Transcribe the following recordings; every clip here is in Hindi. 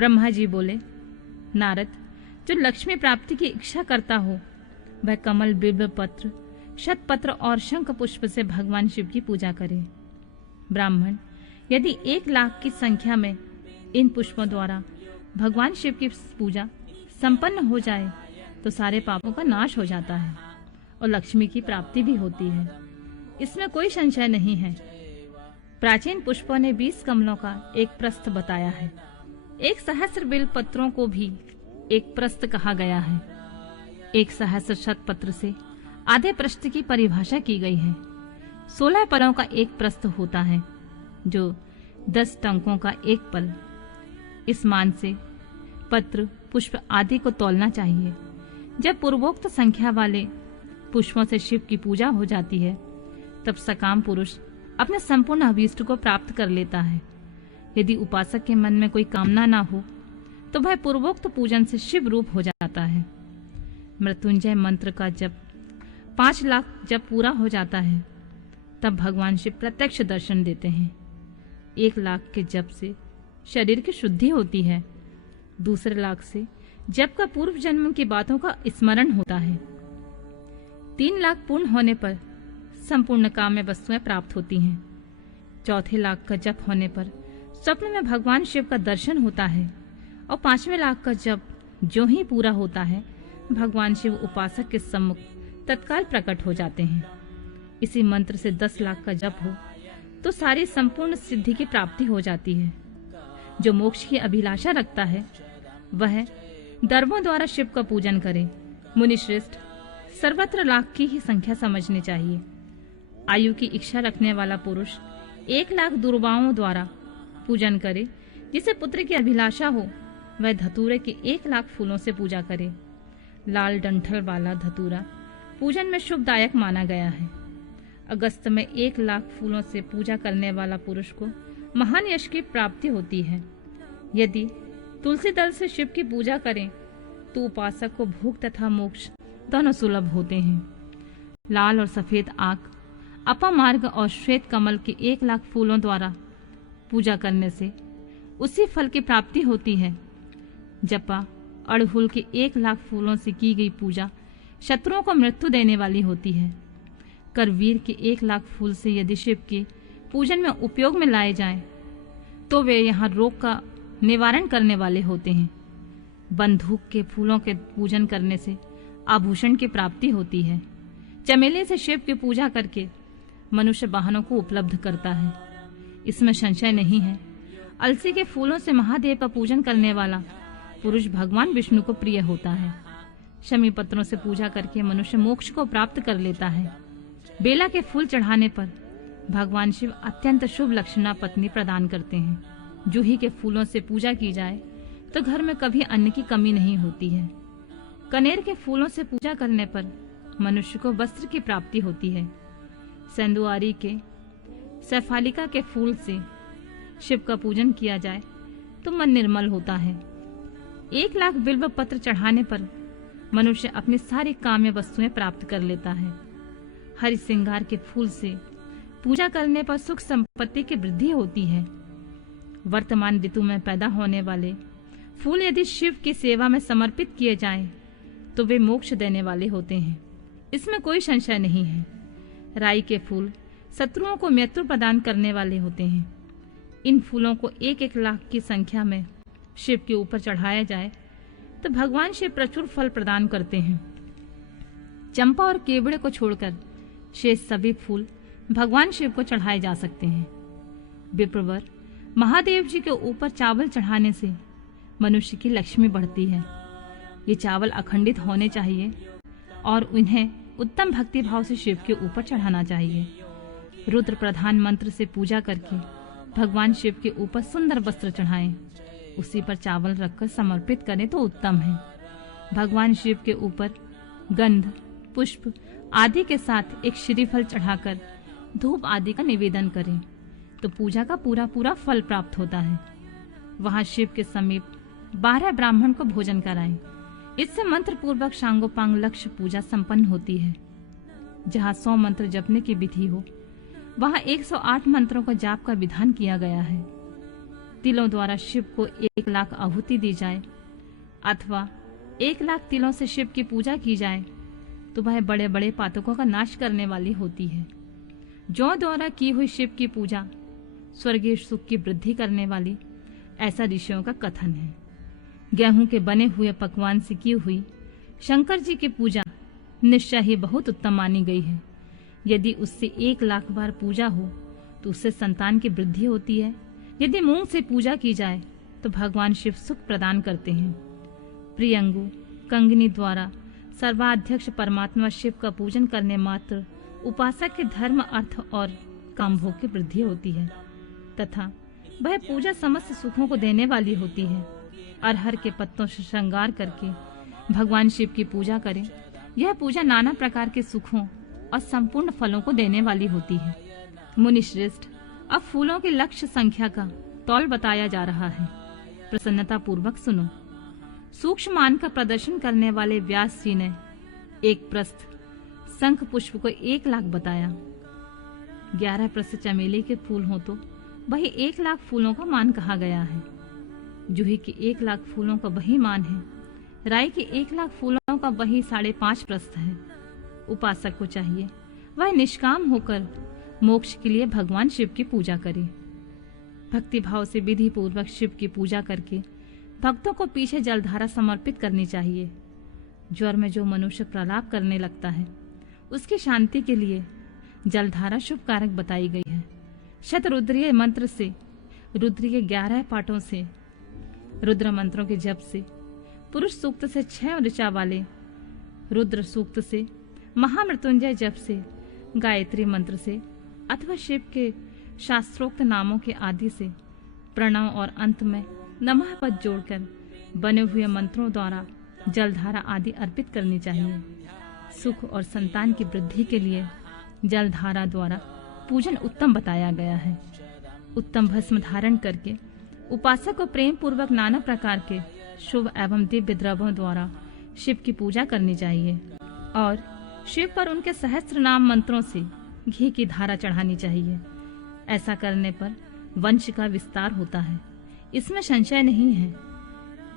ब्रह्मा जी बोले, नारद, जो लक्ष्मी प्राप्ति की इच्छा करता हो वह कमल, बिल्व पत्र, शतपत्र और शंख पुष्प से भगवान शिव की पूजा करे। ब्राह्मण, यदि 1,00,000 की संख्या में इन पुष्पों द्वारा भगवान शिव की पूजा संपन्न हो जाए तो सारे पापों का नाश हो जाता है और लक्ष्मी की प्राप्ति भी होती है। इसमें कोई संशय नहीं है। प्राचीन पुष्पों ने 20 कमलों का एक प्रस्थ बताया है। 1,000 बिल्व पत्रों को भी एक प्रस्थ कहा गया है। 1,000 शतपत्र से आधे प्रस्थ की परिभाषा की गई है। 16 पलों का एक प्रस्थ होता है, जो 10 टंकों का एक पल। इस मान से पत्र, पुष्प आदि को तौलना चाहिए। जब पूर्वोक्त संख्या वाले पुष्पों से शिव की पूजा हो जाती है, तब सकाम पुरुष अपने संपूर्ण अभीष्ट को प्राप्त कर लेता है। यदि उपासक के मन में कोई कामना ना हो तो वह पूर्वोक्त पूजन से शिव रूप हो जाता है। मृत्युंजय मंत्र का जप 5,00,000 जब पूरा हो जाता है, तब भगवान शिव प्रत्यक्ष दर्शन देते हैं। 1,00,000 के जप से शरीर की शुद्धि होती है। दूसरे 1,00,000 से जप का पूर्व जन्म की बातों का स्मरण होता है। 3,00,000 पूर्ण होने पर संपूर्ण काम्य वस्तुएं प्राप्त होती हैं। चौथे 1,00,000 का जप होने पर स्वप्न में भगवान शिव का दर्शन होता है और 5वें 1,00,000 का जप जो ही पूरा होता है, भगवान शिव उपासक के सम्मुख तत्काल प्रकट हो जाते हैं। इसी मंत्र से 10,00,000 का जप हो तो सारी संपूर्ण सिद्धि की प्राप्ति हो जाती है। जो मोक्ष की अभिलाषा रखता है वह दर्भों द्वारा शिव का पूजन करे। मुनि श्रेष्ठ, सर्वत्र 1,00,000 की ही संख्या समझनी चाहिए। आयु की इच्छा रखने वाला पुरुष 1,00,000 दुर्वाओं द्वारा पूजन करे। जिसे पुत्र की अभिलाषा हो वह धतूरे के 1,00,000 फूलों से पूजा करे। लाल डंठल वाला धतूरा पूजन में शुभदायक माना गया है। अगस्त में 1,00,000 फूलों से पूजा करने वाला पुरुष को महान यश की प्राप्ति होती है। यदि तुलसी दल से शिव की पूजा करें तो उपासक को भोग तथा मोक्ष दोनों सुलभ होते हैं। लाल और सफेद आंख, अपामार्ग और श्वेत कमल के 1,00,000 फूलों द्वारा पूजा करने से उसी फल की प्राप्ति होती है। जपा अड़हुल के 1,00,000 फूलों से की गई पूजा शत्रुओं को मृत्यु देने वाली होती है। करवीर के 1,00,000 फूल से यदि शिव के पूजन में उपयोग में लाए जाएं, तो वे यहाँ रोग का निवारण करने वाले होते हैं। बंदूक के फूलों के पूजन करने से आभूषण की प्राप्ति होती है। चमेली से शिव की पूजा करके मनुष्य वाहनों को उपलब्ध करता है। इसमें संशय नहीं है। अलसी के फूलों से महादेव का पूजन करने वाला पुरुष भगवान विष्णु को प्रिय होता है। शमी पत्रों से पूजा करके मनुष्य मोक्ष को प्राप्त कर लेता है। बेला के फूल चढ़ाने पर भगवान शिव अत्यंत शुभ लक्षणा पत्नी प्रदान करते हैं। जूही के फूलों से पूजा की जाए तो घर में कभी अन्न की कमी नहीं होती है। कनेर के फूलों से पूजा करने पर मनुष्य को वस्त्र की प्राप्ति होती है। सेंदुआरी के सैफालिका के फूल से शिव का पूजन किया जाए तो मन निर्मल होता है। 1,00,000 बिल्व पत्र चढ़ाने पर मनुष्य अपनी सारी काम्य वस्तुएं प्राप्त कर लेता है। हरि सिंगार के फूल से पूजा करने पर सुख संपत्ति की वृद्धि होती है। वर्तमान ऋतु में पैदा होने वाले फूल यदि शिव की सेवा में समर्पित किए जाएं, तो वे मोक्ष देने वाले होते हैं। इसमें कोई संशय नहीं है। राई के फूल शत्रुओं को मृत्यु प्रदान करने वाले होते हैं। इन फूलों को 1,00,000 की संख्या में शिव के ऊपर चढ़ाया जाए तो भगवान शिव प्रचुर फल प्रदान करते हैं। चंपा और केवड़े को छोड़कर शेष सभी फूल भगवान शिव को चढ़ाए जा सकते हैं। विप्रवर, महादेव जी के ऊपर चावल चढ़ाने से मनुष्य की लक्ष्मी बढ़ती है। ये चावल अखंडित होने चाहिए और उन्हें उत्तम भक्ति भाव से शिव के ऊपर चढ़ाना चाहिए। रुद्र प्रधान मंत्र से पूजा करके भगवान शिव के ऊपर सुंदर वस्त्र चढ़ाएं। उसी पर चावल रखकर समर्पित करें तो उत्तम है। भगवान शिव के ऊपर गंध, पुष्प आदि के साथ एक श्रीफल चढ़ाकर धूप आदि का निवेदन करें तो पूजा का पूरा पूरा फल प्राप्त होता है। वहां शिव के समीप 12 ब्राह्मण को भोजन कराएं। इससे मंत्र पूर्वक सांगोपांग लक्ष्य पूजा संपन्न होती है। जहाँ 100 मंत्र जपने की विधि हो, वहाँ 108 मंत्रों का जाप का विधान किया गया है। तिलों द्वारा शिव को 1,00,000 आहुति दी जाए अथवा 1,00,000 तिलों से शिव की पूजा की जाए तो वह बड़े बड़े पातकों का नाश करने वाली होती है। जौ द्वारा की हुई शिव की पूजा स्वर्गीय सुख की वृद्धि करने वाली, ऐसा ऋषियों का कथन है। गेहूं के बने हुए पकवान से की हुई शंकर जी की पूजा निश्चय ही बहुत उत्तम मानी गई है। यदि उससे 1,00,000 बार पूजा हो तो उससे संतान की वृद्धि होती है। यदि मूंग से पूजा की जाए तो भगवान शिव सुख प्रदान करते हैं। प्रियंगु कंगनी द्वारा सर्वाध्यक्ष परमात्मा शिव का पूजन करने मात्र उपासक के धर्म, अर्थ और काम भोग की वृद्धि होती है तथा वह पूजा समस्त सुखों को देने वाली होती है। अरहर के पत्तों से श्रृंगार करके भगवान शिव की पूजा करें। यह पूजा नाना प्रकार के सुखों और संपूर्ण फलों को देने वाली होती है। मुनिश्रेष्ठ, अब फूलों की लक्ष्य संख्या का तौल बताया जा रहा है। प्रसन्नता पूर्वक सुनो। सूक्ष्म मान का प्रदर्शन करने वाले व्यास जी ने एक प्रस्थ शंख पुष्प को 1,00,000 बताया। 11 प्रस्थ चमेली के फूल हो तो वही 1,00,000 फूलों का मान कहा गया है। जूही के 1,00,000 फूलों का वही मान है। राई के 1,00,000 फूलों का वही 5.5 प्रस्थ है। उपासक को चाहिए वह निष्काम होकर मोक्ष के लिए भगवान शिव की पूजा करे। भक्ति भाव से विधि पूर्वक शिव की पूजा करके भक्तों को पीछे जलधारा समर्पित करनी चाहिए। ज्वर में जो मनुष्य प्रलाप करने लगता है उसकी शांति के लिए जलधारा शुभ कारक बताई गई है। शतरुद्रीय मंत्र से, रुद्र के 11 पाठों से, रुद्र मंत्रों के जप से, पुरुष सूक्त से 6 ऋचा वाले रुद्र सूक्त से, महामृत्युंजय जप से, गायत्री मंत्र से अथवा शिव के शास्त्रोक्त नामों के आदि से प्रणव और अंत में नमः पद जोड़कर बने हुए मंत्रों द्वारा जलधारा आदि अर्पित करनी चाहिए। सुख और संतान की वृद्धि के लिए जलधारा द्वारा पूजन उत्तम बताया गया है। उत्तम भस्म धारण करके उपासक को प्रेम पूर्वक नाना प्रकार के शुभ एवं दिव्य द्रव्यों द्वारा शिव की पूजा करनी चाहिए और शिव पर उनके सहस्त्र नाम मंत्रों से घी की धारा चढ़ानी चाहिए। ऐसा करने पर वंश का विस्तार होता है, इसमें संशय नहीं है।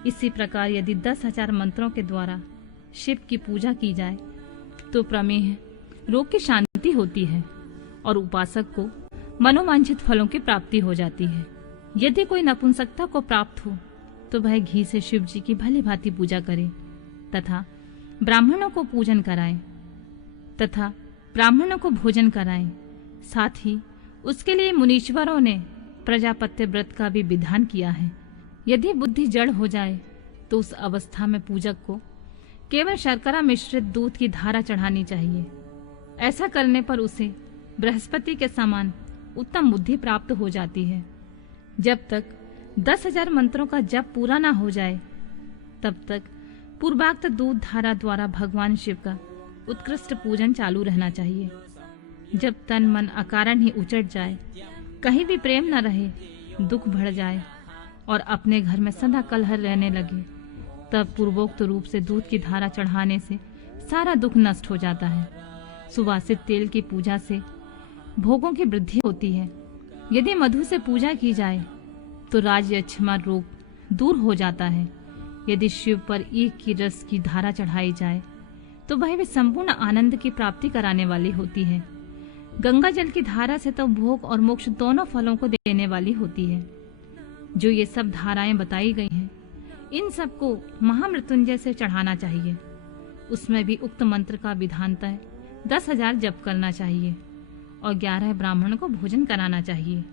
इसी प्रकार यदि 10,000 मंत्रों के द्वारा शिव की पूजा की जाए तो प्रमेह रोग की शांति होती है और उपासक को मनोवांछित फलों की प्राप्ति हो जाती है। यदि कोई नपुंसकता को प्राप्त हो तो वह घी से शिव जी की भली भांति पूजा करे तथा ब्राह्मणों को पूजन कराए तथा ब्राह्मणों को भोजन कराएं। साथ ही उसके लिए मुनीश्वरों ने प्रजापत्य व्रत का भी विधान किया है। यदि बुद्धि जड़ हो जाए तो उस अवस्था में पूजक को केवल शर्करा मिश्रित दूध की धारा चढ़ानी चाहिए। ऐसा करने पर उसे बृहस्पति के समान उत्तम बुद्धि प्राप्त हो जाती है। जब तक 10,000 मंत्रों का जप पूरा ना हो जाए तब तक पूर्वाक्त दूध धारा द्वारा भगवान शिव का उत्कृष्ट पूजन चालू रहना चाहिए। जब तन मन अकारण ही उचट जाए, कहीं भी प्रेम न रहे, दुख बढ़ जाए और अपने घर में सदा कलह रहने लगे, तब पूर्वोक्त रूप से दूध की धारा चढ़ाने से सारा दुख नष्ट हो जाता है। सुवासित तेल की पूजा से भोगों की वृद्धि होती है। यदि मधु से पूजा की जाए तो राजयक्षमा रोग दूर हो जाता है। यदि शिव पर ईख की रस की धारा चढ़ाई जाए तो वह भी संपूर्ण आनंद की प्राप्ति कराने वाली होती है। गंगा जल की धारा से तो भोग और मोक्ष दोनों फलों को देने वाली होती है। जो ये सब धाराएं बताई गई हैं, इन सबको महामृत्युंजय से चढ़ाना चाहिए। उसमें भी उक्त मंत्र का विधानतः 10,000 जप करना चाहिए और 11 ब्राह्मण को भोजन कराना चाहिए।